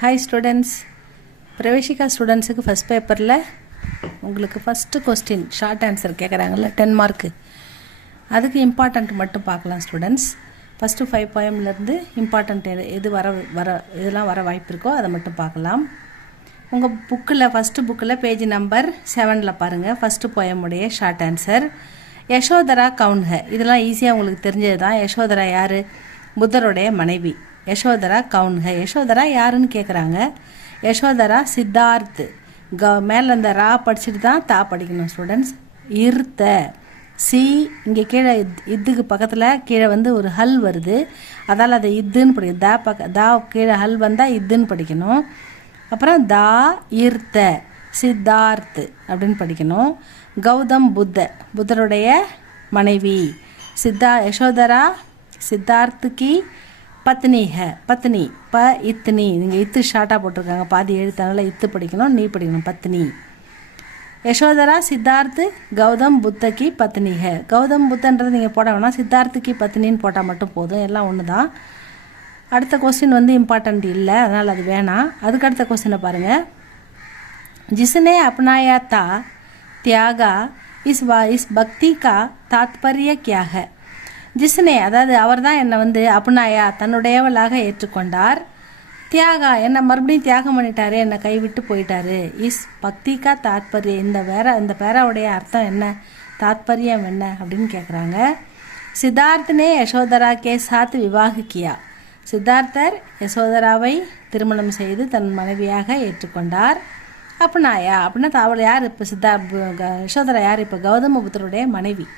Hi students, பிரவேசிகா ஸ்டூடெண்ட்ஸுக்கு first பேப்பரில் உங்களுக்கு ஃபஸ்ட்டு கொஸ்டின் ஷார்ட் ஆன்சர் கேட்குறாங்கல்ல 10 மார்க்கு. அதுக்கு இம்பார்ட்டண்ட் மட்டும் பார்க்கலாம் ஸ்டூடெண்ட்ஸ். ஃபஸ்ட்டு 5 போயம்லேருந்து இம்பார்ட்டண்ட் எது இதெல்லாம் வர வாய்ப்பு இருக்கோ அதை மட்டும் பார்க்கலாம். உங்கள் புக்கில் ஃபஸ்ட்டு புக்கில் பேஜ் நம்பர் 7 பாருங்கள். ஃபஸ்ட்டு போயமுடைய ஷார்ட் ஆன்சர் யசோதரா கவுன் ஹை. இதெல்லாம் ஈஸியாக உங்களுக்கு தெரிஞ்சது தான். யசோதரா யார்? புத்தருடைய மனைவி. யசோதரா கவுன் ஹை. யசோதரா யாருன்னு கேட்குறாங்க. யசோதரா சித்தார்த். மேலே அந்த ரா படிச்சுட்டு தான் தா படிக்கணும் ஸ்டூடெண்ட்ஸ். இருத்த சி இங்கே கீழே இதுக்கு பக்கத்தில் கீழே வந்து ஒரு ஹல் வருது, அதால் அதை இதுன்னு படிக்கணும். தா கீழே ஹல் வந்தால் இதுன்னு படிக்கணும். அப்புறம் தா இருத்த சித்தார்த் அப்படின்னு படிக்கணும். கௌதம் புத்தருடைய மனைவி. யசோதரா சித்தார்த்துக்கு பத்னி பத்னி இத்னி. நீங்கள் இத்து ஷார்ட்டாக போட்டிருக்காங்க, பாதி எழுத்தனால இத்து படிக்கணும், நீ படிக்கணும் பத்னி. யசோதரா சித்தார்த்து கௌதம் புத்தகி பத்னி கௌதம் புத்தன்றது நீங்கள் போட வேணாம், சித்தார்த்துக்கு பத்னின்னு போட்டால் மட்டும் போதும், எல்லாம் ஒன்று தான். அடுத்த கொஸ்டின் வந்து இம்பார்ட்டண்ட் இல்லை, அதனால் அது வேணாம். அதுக்கு அடுத்த கொஸ்டினை பாருங்கள். जिसने अपनाया था त्यागा इस भक्ति का तात्पर्य क्या है? ஜிஸ்னே அதாவது அவர் தான் என்னை வந்து அப்னாயா தன்னுடையவளாக ஏற்றுக்கொண்டார். தியாகா என்னை மறுபடியும் தியாகம் பண்ணிட்டாரு, என்னை கைவிட்டு போயிட்டாரு. இஸ் பக்திக்கா தாத்பரியம் இந்த பேராவுடைய அர்த்தம் என்ன, தாத்பரியம் என்ன அப்படின்னு கேட்குறாங்க. சித்தார்த்தனே யசோதரா கே சாத் விவாக கியா. சித்தார்த்தர் யசோதராவை திருமணம் செய்து தன் மனைவியாக ஏற்றுக்கொண்டார். அப்னாயா அப்படின்னா அவள் யார்? இப்போ யசோதரா யார்? இப்போ கௌதம புத்தருடைய மனைவி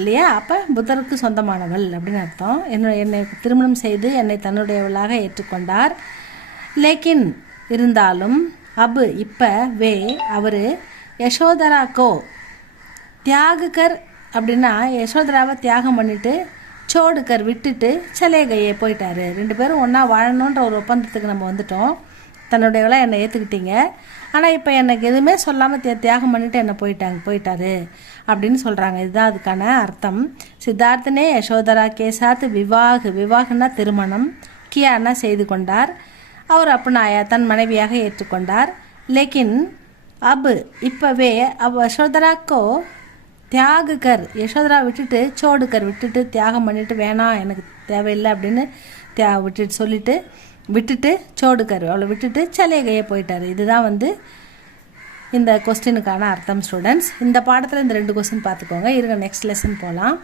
இல்லையா? அப்போ புத்தருக்கு சொந்தமானவள் அப்படின்னு அர்த்தம். என்னை திருமணம் செய்து என்னை தன்னுடையவளாக ஏற்றுக்கொண்டார். லேக்கின் இருந்தாலும் இப்போ அவர் யசோதராக்கோ தியாகர் அப்படின்னா யசோதராவை தியாகம் பண்ணிவிட்டு சோடுக்கர் விட்டுட்டு சலேகையை போயிட்டார். 2 பேரும் ஒன்றா வாழணுன்ற ஒரு ஒப்பந்தத்துக்கு நம்ம வந்துட்டோம். தன்னுடையவளாக என்னை ஏற்றுக்கிட்டீங்க, ஆனால் இப்போ எனக்கு எதுவுமே சொல்லாமல் தியாகம் பண்ணிவிட்டு என்னை போயிட்டாரு அப்படின்னு சொல்கிறாங்க. இதுதான் அதுக்கான அர்த்தம். சித்தார்த்தனே யசோதரா கேசாத் விவாகனா திருமணம், கியானா செய்து கொண்டார். அவர் அப்னாயா தன் மனைவியாக ஏற்றுக்கொண்டார். லேக்கின் இப்போவே யசோதராக்கோ தியாகர் யசோதரா விட்டுட்டு தியாகம் பண்ணிவிட்டு வேணாம் எனக்கு தேவையில்லை அப்படின்னு விட்டுட்டு சோடுக்கர் அவளை விட்டுட்டு சலேகையை போயிட்டார். இதுதான் வந்து இந்த கொஸ்டினுக்கான அர்த்தம் ஸ்டூடெண்ட்ஸ். இந்த பாடத்தில் இந்த 2 கொஸ்டின் பார்த்துக்கோங்க. இருங்க நெக்ஸ்ட் லெசன் போகலாம்.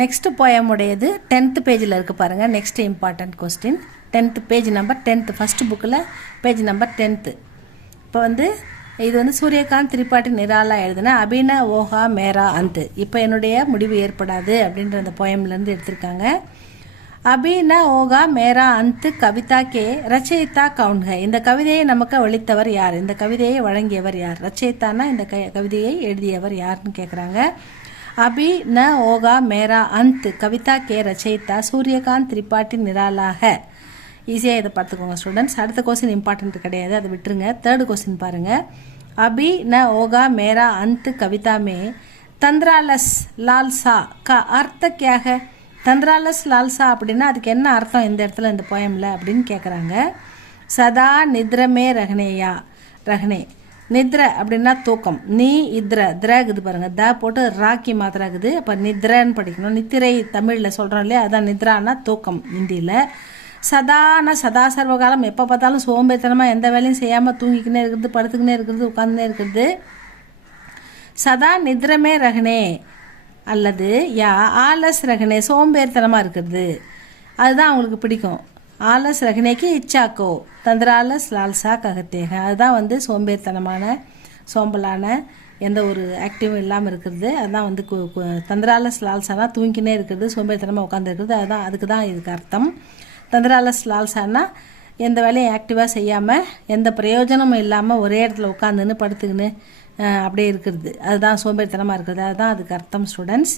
நெக்ஸ்ட் போயமுடையது 10th பேஜில் இருக்குது பாருங்கள். Next important question 10th page number 10th first புக்கில் பேஜ் நம்பர் 10th. இப்போ வந்து இது வந்து சூரியகாந்த் திரிபாட்டி நிராலா எழுதுன அபின ஓஹா மேரா அந்த். இப்போ என்னுடைய முடிவு ஏற்படாது அப்படின்ற அந்த போயம்லேருந்து எடுத்திருக்காங்க. அபி ந ஓகா மேரா அந்த் கவிதா கே ரச்சயிதா கவுன் ஹை. இந்த கவிதையை நமக்கு அளித்தவர் யார்? இந்த கவிதையை வழங்கியவர் யார்? ரச்சயித்தானா இந்த கவிதையை எழுதியவர் யாருன்னு கேட்குறாங்க. அபி ந ஓகா மேரா அந்த் கவிதா கே ரச்சயிதா சூரியகாந்த் திரிபாட்டி நிராலாக. ஈஸியாக இதை பார்த்துக்கோங்க ஸ்டூடெண்ட்ஸ். அடுத்த கொஸ்டின் இம்பார்ட்டன்ட் கிடையாது, அதை விட்டுருங்க. 3rd கொஸ்டின் பாருங்கள். அபி ந ஓகா மேரா அந்த் கவிதா மே தந்திராலஸ் லால்சா கா அர்த்த கியா ஹை? தந்திராலஸ் லால்சா அப்படின்னா அதுக்கு என்ன அர்த்தம் இந்த இடத்துல இந்த போயமில் அப்படின்னு கேட்குறாங்க. சதா நித்ரமே ரஹ்னே நித்ர அப்படின்னா தூக்கம். நீ திரகுது பாருங்கள், த போட்டு ராக்கி மாத்திராகுது. அப்போ நித்ரன்னு படிக்கணும். நித்திரை தமிழில் சொல்கிறோம் இல்லையா, அதான் நித்ரானா தூக்கம் ஹிந்தியில். சதானா சதா சர்வகாலம் எப்போ பார்த்தாலும் சோம்பேறித்தனமாக எந்த வேலையும் செய்யாமல் தூங்கிக்கினே இருக்கிறது, படுத்துக்கினே இருக்கிறது, உட்காந்துனே இருக்கிறது. சதா நித்ரமே ரஹ்னே அல்லது ஆலஸ் ரகனே சோம்பேறித்தனமாக இருக்கிறது, அதுதான் அவங்களுக்கு பிடிக்கும். ஆலஸ் ரகனேக்கு இச்சாக்கோ தந்திராலஸ் லால்சா ககத்தேக. அதுதான் வந்து சோம்பலான எந்த ஒரு ஆக்டிவும் இல்லாமல் இருக்கிறது. அதுதான் வந்து தந்திராலஸ் லால்சானா தூங்கினே இருக்கிறது, சோம்பேறித்தனமாக உட்காந்துருக்கிறது. அதுக்கு தான் இதுக்கு அர்த்தம். தந்திராலஸ் லால்சானா எந்த வேலையும் ஆக்டிவாக செய்யாமல் எந்த பிரயோஜனமும் இல்லாமல் ஒரே இடத்துல உட்காந்துன்னு படுத்துக்கின்னு அப்படியே இருக்கிறது, அதுதான் சோம்பேறித்தனமாக இருக்கிறது. அதுதான் அதுக்கு அர்த்தம் ஸ்டூடெண்ட்ஸ்.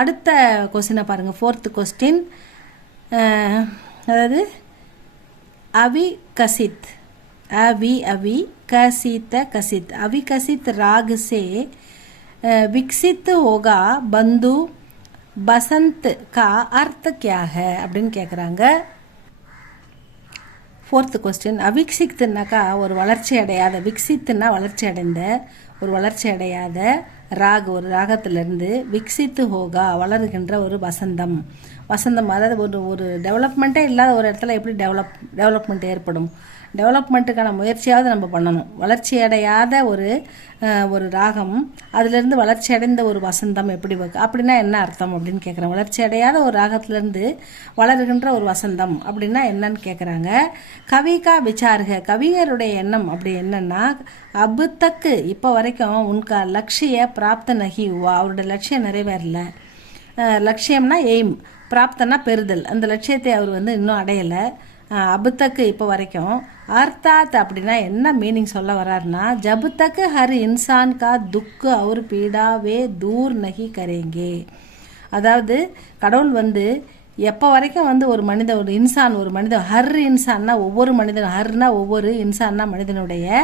அடுத்த கொஸ்டினை பாருங்கள். 4th question. அதாவது அவிகசித் अविकसित राग से विकसित होगा बंधु बसंत का अर्थ क्या है அப்படின்னு கேட்குறாங்க. 4th கொஸ்டின் அவிக்சித்துனாக்கா ஒரு வளர்ச்சி அடையாத, விக்சித்துனா வளர்ச்சி அடைந்த, ஒரு வளர்ச்சி அடையாத ராக், ஒரு ராகத்திலிருந்து விக்சித்து ஹோகா வளருகின்ற ஒரு வசந்தம். வசந்தம் அதாவது ஒரு டெவலப்மெண்ட்டே இல்லாத ஒரு இடத்துல எப்படி டெவலப்மெண்ட் ஏற்படும்? டெவலப்மெண்ட்டுக்கான முயற்சியாவது நம்ம பண்ணணும். வளர்ச்சி அடையாத ஒரு ராகம், அதிலிருந்து வளர்ச்சி அடைந்த ஒரு வசந்தம் எப்படி அப்படின்னா என்ன அர்த்தம் அப்படின்னு கேட்குறேன். வளர்ச்சி அடையாத ஒரு ராகத்திலேருந்து வளருகின்ற ஒரு வசந்தம் அப்படின்னா என்னன்னு கேட்குறாங்க. கவிகா விசாருக, கவிஞருடைய எண்ணம் அப்படி என்னன்னா, அபுத்தக்கு இப்போ வரைக்கும் உன்கா லட்சிய பிராப்த நகி ஹுவா, அவருடைய லட்சியம் நிறைவேறல. லட்சியம்னா எய்ம், பிராப்தனா பெறுதல், அந்த லட்சியத்தை அவர் இன்னும் அடையலை. அபுத்தக்கு இப்போ வரைக்கும். அர்த்தாத் அப்படின்னா என்ன மீனிங் சொல்ல வர்றாருன்னா, ஜபுத்தக்கு ஹர் இன்சான் கா துக்கு அவர் பீடாவே தூர் நகி கரேங்கே. அதாவது கடவுள் எப்போ வரைக்கும் ஒரு இன்சான், ஒரு மனிதன், ஹர் இன்சான்னா ஒவ்வொரு மனிதன், ஹர்னா ஒவ்வொரு, இன்சான்னா மனிதனுடைய,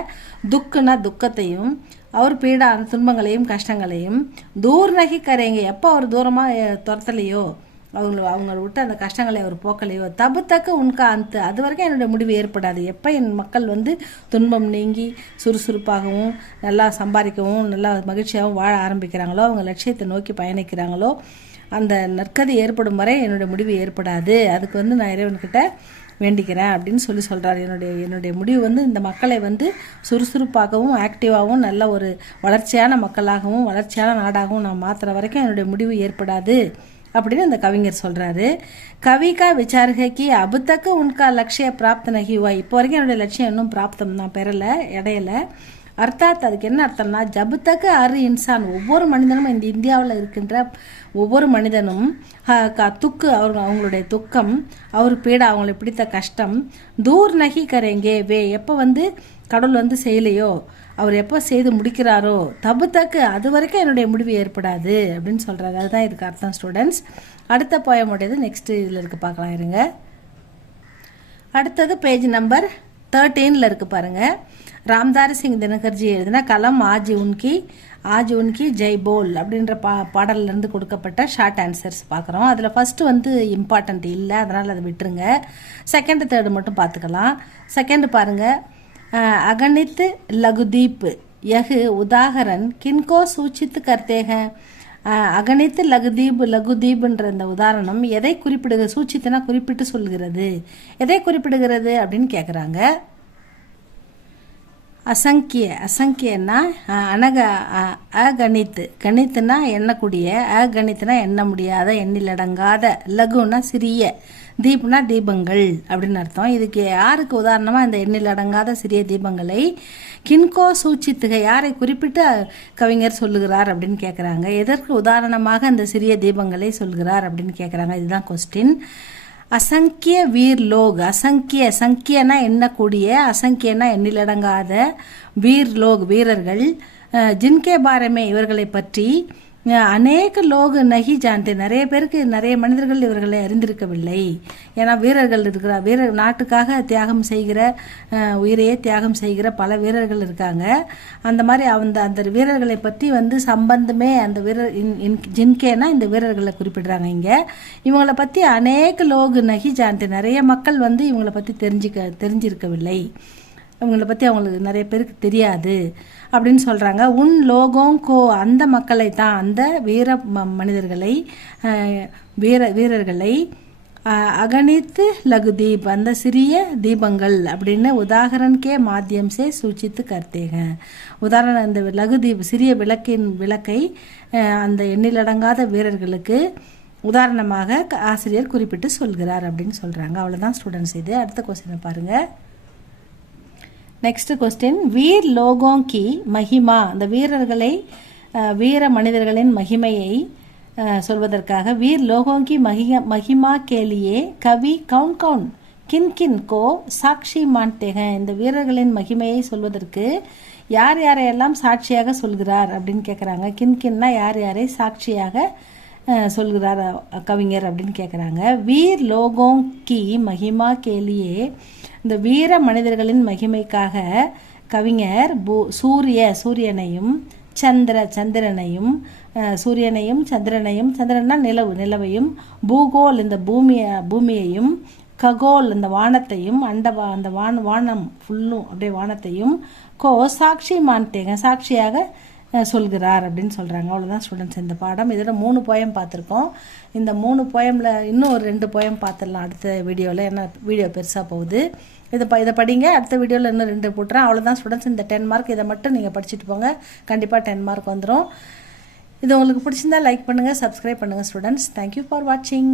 துக்குனா துக்கத்தையும், அவர் பீடா துன்பங்களையும் கஷ்டங்களையும், தூர் நகி கரேங்க எப்போ அவர் தூரமாக துரத்தலையோ, அவங்கள விட்டு அந்த கஷ்டங்களை அவர் போக்கலையோ, தபுத்தக்க உன்கா அந்த அது வரைக்கும் என்னுடைய முடிவு ஏற்படாது. எப்போ என் மக்கள் துன்பம் நீங்கி சுறுசுறுப்பாகவும் நல்லா சம்பாதிக்கவும் நல்லா மகிழ்ச்சியாகவும் வாழ ஆரம்பிக்கிறாங்களோ, அவங்க லட்சியத்தை நோக்கி பயணிக்கிறாங்களோ, அந்த நற்கதி ஏற்படும் வரை என்னுடைய முடிவு ஏற்படாது. அதுக்கு நான் இறைவன்கிட்ட வேண்டிக்கிறேன் அப்படின்னு சொல்கிறார். என்னுடைய முடிவு இந்த மக்களை சுறுசுறுப்பாகவும் ஆக்டிவாகவும் நல்ல ஒரு வளர்ச்சியான மக்களாகவும் வளர்ச்சியான நாடாகவும் நான் மாற்றுற வரைக்கும் என்னுடைய முடிவு ஏற்படாது அப்படின்னு அந்த கவிஞர் சொல்கிறாரு. கவிகா விசாரகைக்கு அபுத்தக்கு உன்கா லட்சிய பிராப்த நகிவா, இப்போ வரைக்கும் என்னுடைய லட்சியம் இன்னும் பிராப்தம் தான், பெறலை, இடையலை. அர்த்தாத் அதுக்கு என்ன அர்த்தம்னா, ஜபுத்தக்கு அரு இன்சான், ஒவ்வொரு மனிதனும் இந்த இந்தியாவில் இருக்கின்ற ஒவ்வொரு மனிதனும் துக்கு அவங்களுடைய துக்கம், அவர் பீடா அவங்களை பிடித்த கஷ்டம், தூர் நகி கரேங்கே வே எப்போ கடவுள் செய்யலையோ, அவர் எப்போ செய்து முடிக்கிறாரோ, தபுத்தக்கு அது வரைக்கும் என்னுடைய முடிவு ஏற்படாது அப்படின்னு சொல்கிறாரு. அதுதான் இதுக்கு அர்த்தம் ஸ்டூடெண்ட்ஸ். அடுத்த போயமுடையது நெக்ஸ்ட் இதில் இருக்கு, பார்க்கலாம் இருங்க. அடுத்தது பேஜ் நம்பர் 13 இருக்கு பாருங்க. ராம்தாரி சிங் தினகர்ஜி எழுதின கலம் ஆஜ் உன்கி ஜெய் போல் அப்படின்ற பாடல்லேருந்து கொடுக்கப்பட்ட ஷார்ட் ஆன்சர்ஸ் பார்க்குறோம். அதில் ஃபஸ்ட்டு இம்பார்ட்டண்ட் இல்லை, அதனால் அதை விட்டுருங்க. செகண்ட் தேர்டு மட்டும் பார்த்துக்கலாம். செகண்ட் பாருங்கள். अगणित लघुदीप यह उदाहरण किनको सूचित करते हैं? அகணித் லகுதீப்ன்ற இந்த உதாரணம் எதை குறிப்பிடுகிறது? சூச்சித்துனா குறிப்பிட்டு சொல்கிறது, எதை குறிப்பிடுகிறது அப்படின்னு கேட்குறாங்க. அசங்கியன்னா அகணித், கணித்துனா எண்ணக்கூடிய, அகணித்துனா எண்ண முடியாத, எண்ணிலடங்காத, லகுனா சிறிய, தீப்னா தீபங்கள் அப்படின்னு அர்த்தம். இதுக்கு யாருக்கு உதாரணமாக இந்த எண்ணில் அடங்காத சிறிய தீபங்களை கின்கோ சூச்சித்துக, யாரை குறிப்பிட்டு கவிஞர் சொல்லுகிறார் அப்படின்னு கேட்குறாங்க. எதற்கு உதாரணமாக அந்த சிறிய தீபங்களை சொல்கிறார் அப்படின்னு கேட்குறாங்க. இதுதான் கொஸ்டின். அசங்கிய வீர் லோக், சங்கியனா எண்ணக்கூடிய, அசங்கியனா எண்ணிலடங்காத, வீர் லோக் வீரர்கள், ஜின்கே பாரமே இவர்களை பற்றி, அநேக லோக நகி ஜான்தே நிறைய பேருக்கு, நிறைய மனிதர்கள் இவர்களை அறிந்திருக்கவில்லை. ஏன்னா வீரர்கள் இருக்கிறார், நாட்டுக்காக தியாகம் செய்கிற, உயிரையே தியாகம் செய்கிற பல வீரர்கள் இருக்காங்க. அந்த மாதிரி அந்த வீரர்களை பற்றி சம்பந்தமே அந்த வீரர் ஜின்கேனா இந்த வீரர்களை குறிப்பிடுறாங்க இங்கே. இவங்களை பற்றி அநேக லோக நகி ஜான்தே நிறைய மக்கள் இவங்களை பற்றி தெரிஞ்சிருக்கவில்லை, இவங்களை பற்றி அவங்களுக்கு நிறைய பேருக்கு தெரியாது அப்படின்னு சொல்கிறாங்க. உன் லோகோங்கோ அந்த மக்களை தான், அந்த மனிதர்களை, வீரர்களை, அகணித்து லகுதீப் அந்த சிறிய தீபங்கள் அப்படின்னு உதாகரன்கே மாத்தியம் சே சூச்சித்து கர்த்தேக, உதாரணம் இந்த லகுதீப் சிறிய விளக்கை அந்த எண்ணிலடங்காத வீரர்களுக்கு உதாரணமாக ஆசிரியர் குறிப்பிட்டு சொல்கிறார் அப்படின்னு சொல்கிறாங்க. அவ்வளோதான் ஸ்டூடெண்ட்ஸ். இது அடுத்த கொஸ்டினை பாருங்கள். Next question. வீர் லோகோं की மகிமா, அந்த வீர மனிதர்களின் மகிமையை சொல்வதற்காக வீர் லோகோं की மகிமா के लिए கவி கவுன் கவுன் கின் கின் கோ சாட்சி மான்தே हैं, இந்த வீரர்களின் மகிமையை சொல்வதற்கு யார் யாரையெல்லாம் சாட்சியாக சொல்கிறார் அப்படின்னு கேட்குறாங்க. கின்கின்னா யார் யாரை சாட்சியாக சொல்கிறார் கவிஞர் அப்படின்னு கேட்குறாங்க. வீர் லோகோं की மகிமா के लिए, இந்த வீர மனிதர்களின் மகிமைக்காக கவிஞர் சூரியனையும் சந்திரனையும் சந்திரனா நிலவையும், பூகோல் இந்த பூமியையும், ககோல் அந்த வானத்தையும் அந்த வானம் ஃபுல்லும் அப்படியே வானத்தையும் சாட்சி மான்தேங்க சாட்சியாக சொல்கிறார் அப்படின்னு சொல்கிறாங்க. அவ்வளோதான் ஸ்டூடெண்ட்ஸ் இந்த பாடம். இதில் 3 போயம் பார்த்துருக்கோம். இந்த 3 போயமில் இன்னும் ஒரு 2 போயம் பார்த்துடலாம் அடுத்த வீடியோவில். ஏன்னா வீடியோ பெருசாக போகுது. இதை படிங்க. அடுத்த வீடியோவில் இன்னும் 2 போட்டுறேன். அவ்வளோதான் ஸ்டூடெண்ட்ஸ். இந்த 10 மார்க் இதை மட்டும் நீங்கள் படிச்சுட்டு போங்க. கண்டிப்பாக 10 மார்க் வந்துடும். இது உங்களுக்கு பிடிச்சிருந்தா லைக் பண்ணுங்கள், சப்ஸ்கிரைப் பண்ணுங்கள் ஸ்டூடெண்ட்ஸ். தேங்க்யூ ஃபார் வாட்சிங்.